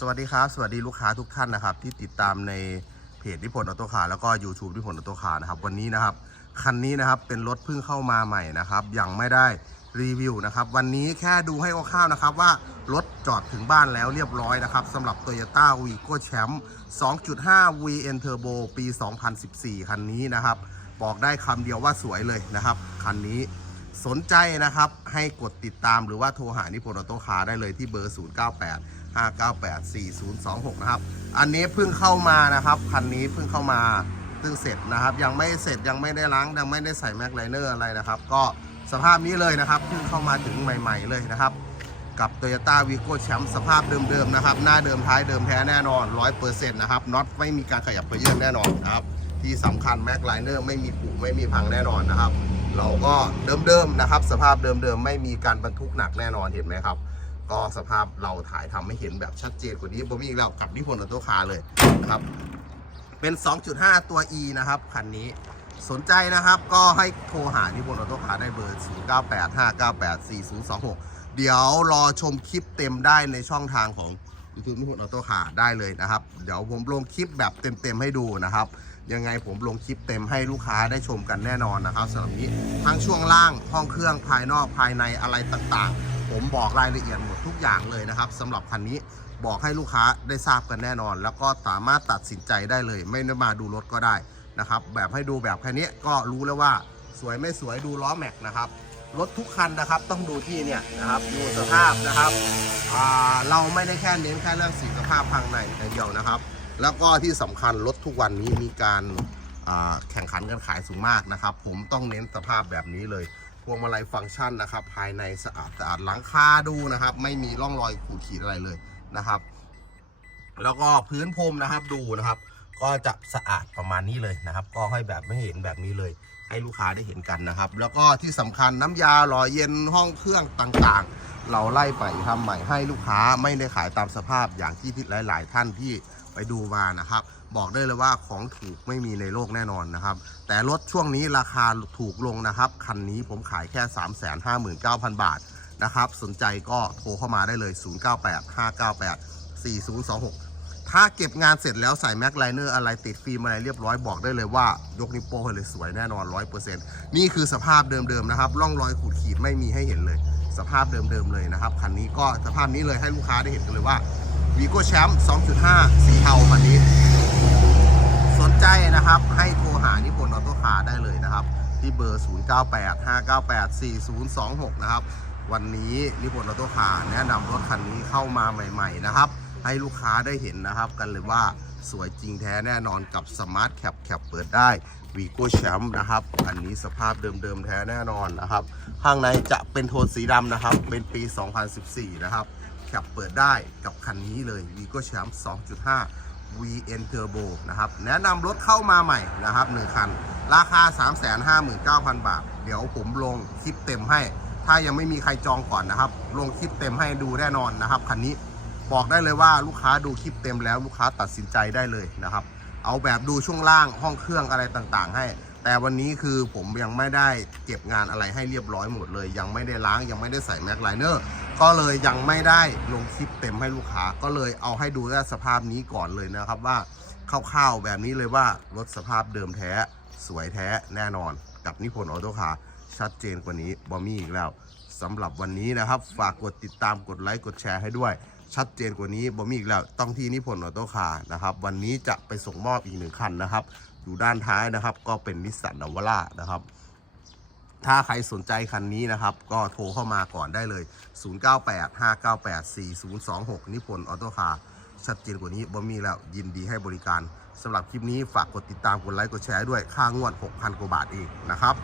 สวัสดีครับ สวัสดีลูกค้าทุกท่านนะครับ ที่ติดตามในเพจนิพนธ์ออโต้คาร์แล้วก็ YouTube นิพนธ์ออโต้คาร์นะครับ วันนี้นะครับ คันนี้นะครับเป็นรถเพิ่งเข้ามาใหม่นะครับ ยังไม่ได้รีวิวนะครับ วันนี้แค่ดูให้คร่าวๆนะครับว่ารถจอดถึงบ้านแล้วเรียบร้อยนะครับสำหรับ Toyota v i g o Champ 2.5 VN Turbo ปี 2014 คันนี้นะครับ บอกได้คำเดียวว่าสวยเลยนะครับ คันนี้สนใจนะครับให้กดติดตามหรือว่าโทรหานิพนธ์ออโต้คาร์ได้เลยที่เบอร์ 098 598 4026 นะครับ อันนี้เพิ่งเข้ามานะครับคันนี้เพิ่งเข้ามาเพิ่งเสร็จนะครับ ยังไม่เสร็จยังไม่ได้ล้างยังไม่ได้ใส่แม็กไลเนอร์อะไรนะครับ ก็สภาพนี้เลยนะครับเพิ่งเข้ามาถึงใหม่ ๆเลยนะครับ กับ Toyota v i g o Champ สภาพเดิมๆนะครับ หน้าเดิมท้ายเดิมแท้แน่นอน 100%นะครับน็อตไม่มีการขยับเขยื่นแน่นอนนะครับที่สำคัญแม็กไลเนอร์ไม่มีผุไม่มีพังแน่นอนนะครับเราก็เดิมๆนะครับ สภาพเดิมๆไม่มีการบรรทุกหนักแน่นอนเห็นไหมครับ ก็สภาพเราถ่ายทำให้เห็นแบบชัดเจนกว่านี้ผมมีอีกแล้วกับนิพนธ์ออโต้คาร์เลยนะครับ เป็น 2.5 ตัว E นะครับคันนี้สนใจนะครับก็ให้โทรหานิพนธ์ออโต้คาร์ได้เบอร์ 0985984026 เดี๋ยวรอชมคลิปเต็มได้ในช่องทางของ YouTube นิพนธ์ออโต้คาร์ได้เลยนะครับ เดี๋ยวผมลงคลิปแบบเต็มๆให้ดูนะครับยังไงผมลงคลิปเต็มให้ลูกค้าได้ชมกันแน่นอนนะครับสำหรับนี้ทั้งช่วงล่างห้องเครื่องภายนอกภายในอะไรต่างๆ ผมบอกรายละเอียดหมดทุกอย่างเลยนะครับสำหรับคันนี้บอกให้ลูกค้าได้ทราบกันแน่นอน แล้วก็สามารถตัดสินใจได้เลย ไม่ได้มาดูรถก็ได้นะครับ แบบให้ดูแบบแค่นี้ก็รู้แล้วว่าสวยไม่สวยดูล้อแม็กนะครับรถทุกคันนะครับต้องดูที่เนี่ยนะครับดูสภาพนะครับเราไม่ได้แค่เน้นแค่เรื่องสีสภาพภายในอย่างเดียวนะครับ แล้วก็ที่สำคัญรถทุกวันนี้มีการแข่งขันกันขายสูงมากนะครับ ผมต้องเน้นสภาพแบบนี้เลย พวงมาลัยฟังก์ชันนะครับ ภายในสะอาดสะอาดหลังคาดูนะครับ ไม่มีร่องรอยขูดขีดอะไรเลยนะครับ แล้วก็พื้นพรมนะครับดูนะครับ ก็จะสะอาดประมาณนี้เลยนะครับ ก็ให้แบบไม่เห็นแบบนี้เลย ให้ลูกค้าได้เห็นกันนะครับ แล้วก็ที่สำคัญน้ำยาหล่อเย็นห้องเครื่องต่างๆ เราไล่ไปทำใหม่ให้ลูกค้าไม่ได้ขายตามสภาพอย่างที่หลาย ๆ ท่านที่ไปดูมานะครับ บอกได้เลยว่าของถูกไม่มีในโลกแน่นอนนะครับ แต่รถช่วงนี้ราคาถูกลงนะครับ คันนี้ผมขายแค่ 359,000 บาทนะครับ สนใจก็โทรเข้ามาได้เลย 0985984026 ถ้าเก็บงานเสร็จแล้วใส่แม็กไลเนอร์อะไรติดฟิล์มอะไรเรียบร้อยบอกได้เลยว่ายกนิ้วโป้งเลยสวยแน่นอน 100%นี่คือสภาพเดิมๆนะครับ ร่องรอยขูดขีดไม่มีให้เห็นเลย สภาพเดิมๆเลยนะครับ คันนี้ก็สภาพนี้เลยให้ลูกค้าได้เห็นกันเลยว่าวีโก้แชมป์2.5 สีเทาคันนี้ สนใจนะครับ ให้โทรหานิพนธ์ออโต้คาร์ได้เลยนะครับ ที่เบอร์ 0985984026 นะครับ วันนี้นิพนธ์ออโต้คาร์แนะนำรถคันนี้เข้ามาใหม่ๆนะครับ ให้ลูกค้าได้เห็นนะครับ กันเลยว่าสวยจริงแท้แน่นอนกับสมาร์ทแคปแคปเปิดได้วีโก้แชมป์นะครับ อันนี้สภาพเดิมๆแท้แน่นอนนะครับ ข้างในจะเป็นโทนสีดำนะครับ เป็นปี 2014 นะครับ แคปเปิดได้กับคันนี้เลย v i g o Champ 2.5 VN Turbo นะครับ แนะนำรถเข้ามาใหม่นะครับ1คัน ราคา 359,000 บาท เดี๋ยวผมลงคลิปเต็มให้ ถ้ายังไม่มีใครจองก่อนนะครับ ลงคลิปเต็มให้ดูแน่นอนนะครับคันนี้บอกได้เลยว่าลูกค้าดูคลิปเต็มแล้วลูกค้าตัดสินใจได้เลยนะครับ เอาแบบดูช่วงล่างห้องเครื่องอะไรต่างๆ ให้ แต่วันนี้คือผมยังไม่ได้เก็บงานอะไรให้เรียบร้อยหมดเลย ยังไม่ได้ล้างยังไม่ได้ใส่แม็กไลเนอร์ ก็เลยยังไม่ได้ลงคลิปเต็มให้ลูกค้า ก็เลยเอาให้ดูแค่สภาพนี้ก่อนเลยนะครับว่าคร่าวๆแบบนี้เลยว่ารถสภาพเดิมแท้สวยแท้แน่นอน กับนิพนธ์ออโต้คาร์ชัดเจนกว่านี้บอมี่อีกแล้วสำหรับวันนี้นะครับ ฝากกดติดตามกดไลค์กดแชร์ให้ด้วย ชัดเจนกว่านี้บอมี่อีกแล้วต้องที่นิพนธ์ออโต้คาร์นะครับ วันนี้จะไปส่งมอบอีกหนึ่งคันนะครับ อยู่ด้านท้ายนะครับ ก็เป็นนิสสันนาวาร่านะครับ ถ้าใครสนใจคันนี้นะครับ ก็โทรเข้ามาก่อนได้เลย 0985984026 นิพนธ์ออโต้คาร์ชัดเจนกว่านี้บ่มีแล้วยินดีให้บริการสำหรับคลิปนี้ฝากกดติดตามกดไลค์กดแชร์ด้วยค่างวด 6,000 กว่าบาทเองนะครับ